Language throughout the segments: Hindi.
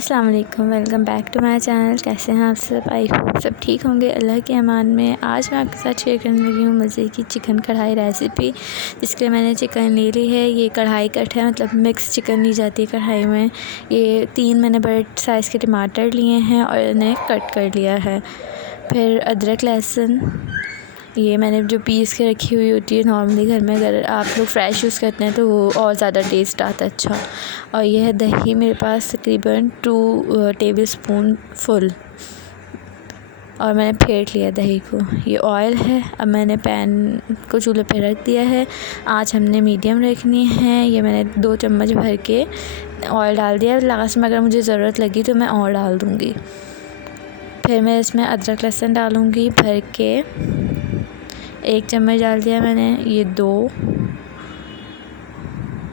अस्सलाम वालेकुम, welcome back to my channel. कैसे हैं आप सब? आई होप सब ठीक होंगे अल्लाह के अमान में। आज मैं आपके साथ शेयर करने लगी हूँ मज़े की चिकन कढ़ाई रेसिपी। जिसके लिए मैंने चिकन ले ली है। ये कढ़ाई कट है, मतलब मिक्स चिकन ली जाती है कढ़ाई में। ये 3 मैंने बड़े साइज़ के टमाटर लिए हैं और इन्हें कट कर लिया है। फिर अदरक लहसुन ये मैंने जो पीस के रखी हुई होती है नॉर्मली घर में, अगर आप लोग फ्रेश यूज़ करते हैं तो वो और ज़्यादा टेस्ट आता है अच्छा। और ये है दही मेरे पास तकरीबन 2 टेबल स्पून फुल, और मैंने फेंट लिया दही को। ये ऑयल है। अब मैंने पैन को चूल्हे पे रख दिया है। आँच हमने मीडियम रखनी है। ये मैंने 2 चम्मच भर के ऑयल डाल दिया। लास्ट में अगर मुझे ज़रूरत लगी तो मैं और डाल दूँगी। फिर मैं इसमें अदरक लहसुन डालूँगी भर के। 1 चम्मच डाल दिया मैंने, ये 2,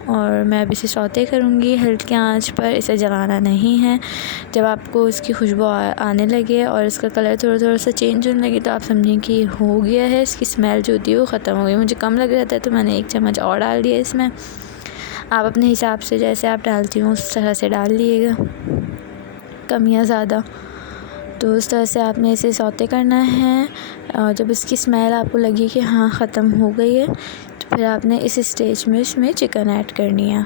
और मैं अब इसे सौते करूँगी हल्की आंच पर। इसे जलाना नहीं है। जब आपको इसकी खुशबू आने लगे और इसका कलर थोड़ा थोड़ा सा चेंज होने लगे तो आप समझें कि हो गया है। इसकी स्मेल जो होती है वो ख़त्म हो गई। मुझे कम लग रहा था तो मैंने 1 चम्मच और डाल दिया इसमें। आप अपने हिसाब से जैसे आप डालती हो उस तरह से डाल लीजिएगा, कम या ज़्यादा। तो उस तरह से आपने इसे सौते करना है। और जब इसकी स्मेल आपको लगी कि हाँ ख़त्म हो गई है तो फिर आपने इस स्टेज में इसमें चिकन ऐड करनी है।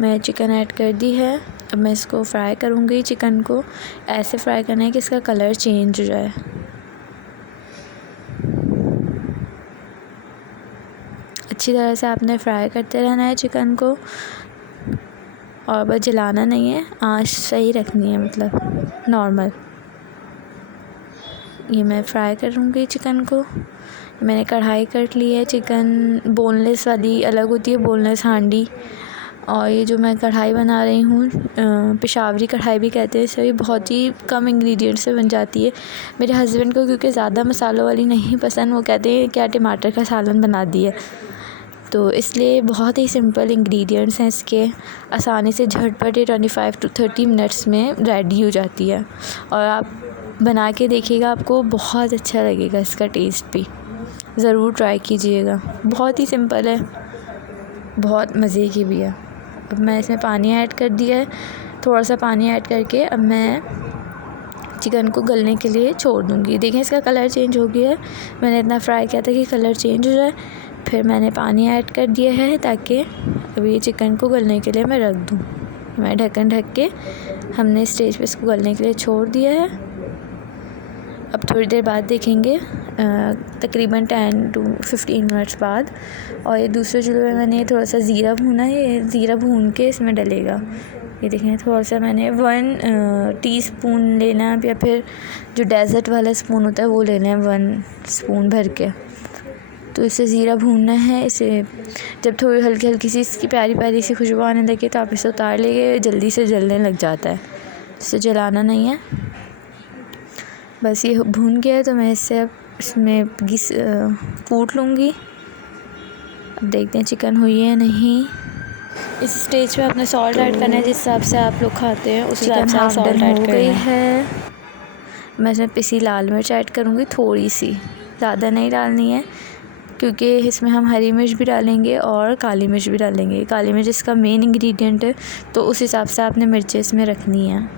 मैं चिकन ऐड कर दी है। अब मैं इसको फ्राई करूँगी। चिकन को ऐसे फ्राई करना है कि इसका कलर चेंज हो जाए। अच्छी तरह से आपने फ्राई करते रहना है चिकन को, और बस जलाना नहीं है, आँच सही रखनी है, मतलब नॉर्मल। ये मैं फ्राई करूँगी चिकन को। मैंने कढ़ाई कट ली है। चिकन बोनलेस वाली अलग होती है, बोनलेस हांडी। और ये जो मैं कढ़ाई बना रही हूँ पेशावरी कढ़ाई भी कहते हैं इसे। बहुत ही कम इंग्रेडिएंट से बन जाती है। मेरे हस्बैंड को क्योंकि ज़्यादा मसालों वाली नहीं पसंद, वो कहते हैं क्या टमाटर का सालन बना दिया, तो इसलिए बहुत ही सिंपल इंग्रेडिएंट्स हैं इसके। आसानी से झटपट 25 to 30 मिनट्स में रेडी हो जाती है। और आप बना के देखिएगा, आपको बहुत अच्छा लगेगा। इसका टेस्ट भी ज़रूर ट्राई कीजिएगा। बहुत ही सिंपल है, बहुत मज़े की भी है। अब मैं इसमें पानी ऐड कर दिया है। थोड़ा सा पानी ऐड करके अब मैं चिकन को गलने के लिए छोड़ दूँगी। देखें इसका कलर चेंज हो गया है। मैंने इतना फ्राई किया था कि कलर चेंज हो जाए। फिर मैंने पानी ऐड कर दिया है ताकि अभी चिकन को गलने के लिए मैं रख दूँ। मैं ढक्कन ढक के हमने स्टेज पे इसको गलने के लिए छोड़ दिया है। अब थोड़ी देर बाद देखेंगे, तकरीबन 10 to 15 मिनट्स बाद। और ये दूसरे चूल्हे में मैंने थोड़ा सा ज़ीरा भूना है। ये ज़ीरा भून के इसमें डलेगा। ये देखें थोड़ा सा मैंने 1 टीस्पून लेना है, या फिर जो डेज़र्ट वाला स्पून होता है वो लेना है 1 स्पून भर के। तो इसे ज़ीरा भूनना है। इसे जब थोड़ी हल्की हल्की सी इसकी प्यारी प्यारी सी खुशबू आने लगे तो आप इसे उतार लेंगे। जल्दी से जलने लग जाता है, इसे जलाना नहीं है। बस ये भून गया है तो मैं इससे अब इसमें कूट लूँगी। अब देखते हैं चिकन हुई है नहीं। इस स्टेज पे आपने सॉल्ट ऐड करना है जिस हिसाब से आप लोग खाते हैं उस हिसाब से आप सॉल्ट ऐड कर गई है। मैं इसमें पिसी लाल मिर्च ऐड करूँगी, थोड़ी सी, ज़्यादा नहीं डालनी है, क्योंकि इसमें हम हरी मिर्च भी डालेंगे और काली मिर्च भी डालेंगे। काली मिर्च इसका मेन इंग्रेडिएंट है, तो उस हिसाब से आपने मिर्चें इसमें रखनी है।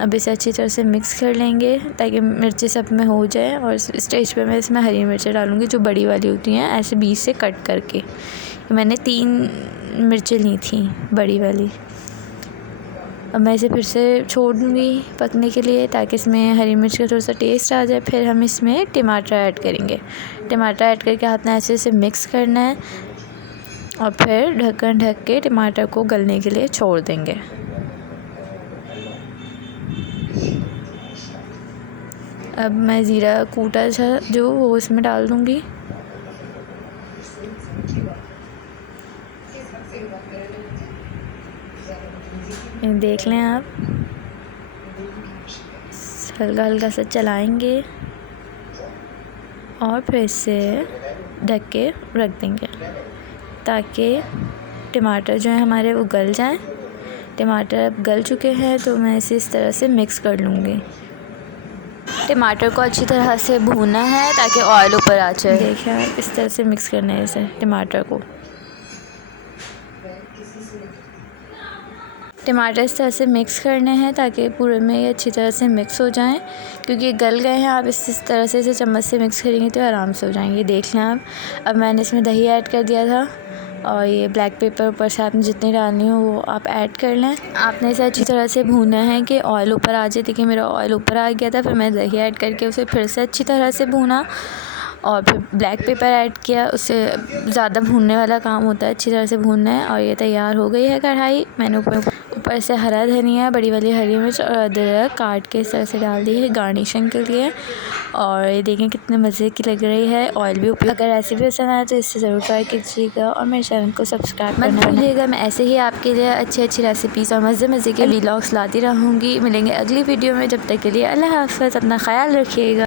अब इसे अच्छी तरह से मिक्स कर लेंगे ताकि मिर्चें सब में हो जाए। और इस स्टेज पे मैं इसमें हरी मिर्चें डालूँगी, जो बड़ी वाली होती हैं, ऐसे बीच से कट करके। मैंने 3 मिर्चें ली थी बड़ी वाली। अब मैं इसे फिर से छोड़ दूँगी पकने के लिए ताकि इसमें हरी मिर्च का थोड़ा सा टेस्ट आ जाए। फिर हम इसमें टमाटर ऐड करेंगे। टमाटर ऐड करके आपने ऐसे इसे मिक्स करना है और फिर ढक्कन ढक के टमाटर को गलने के लिए छोड़ देंगे। अब मैं ज़ीरा कूटा था जो वो इसमें डाल दूँगी। देख लें आप, हल्का हल्का सा चलाएंगे और फिर से ढक के रख देंगे ताकि टमाटर जो है हमारे वो गल जाएं। टमाटर अब गल चुके हैं तो मैं इसे इस तरह से मिक्स कर लूँगी। टमाटर को अच्छी तरह से भूनना है ताकि ऑयल ऊपर आ जाए। देखिए आप, इस तरह से मिक्स करना है इसे टमाटर को। टमाटर इस तरह से मिक्स करने हैं ताकि पूरे में ये अच्छी तरह से मिक्स हो जाएं, क्योंकि ये गल गए हैं। आप इस तरह से इसे चम्मच से मिक्स करेंगे तो आराम से हो जाएंगे। देख लें आप। अब मैंने इसमें दही ऐड कर दिया था और ये ब्लैक पेपर ऊपर से आपने जितनी डालनी हो वो आप ऐड कर लें। आपने इसे अच्छी तरह से भूनना है कि ऑयल ऊपर आ जाए। देखिए मेरा ऑयल ऊपर आ गया था, फिर मैं दही ऐड करके उसे फिर से अच्छी तरह से भूना और फिर ब्लैक पेपर ऐड किया। उससे ज़्यादा भूनने वाला काम होता है, अच्छी तरह से भूनना है। और ये तैयार हो गई है कढ़ाई। मैंने ऊपर से हरा धनिया, बड़ी वाली हरी मिर्च और अदरक काट के इस तरह से डाल दी है गार्निशिंग के लिए। और ये देखें कितने मज़े की लग रही है। ऑयल भी ऊपर। अगर रेसिपी पसंद आए तो इससे ज़रूर ट्राई कीजिएगा और मेरे चैनल को सब्सक्राइब मत भूलिएगा। मैं ऐसे ही आपके लिए अच्छी अच्छी रेसिपीज़ और मज़े के व्लॉग्स लाती रहूँगी। मिलेंगे अगली वीडियो में। जब तक के लिए अल्लाह हाफ़िज़। अपना ख्याल रखिएगा।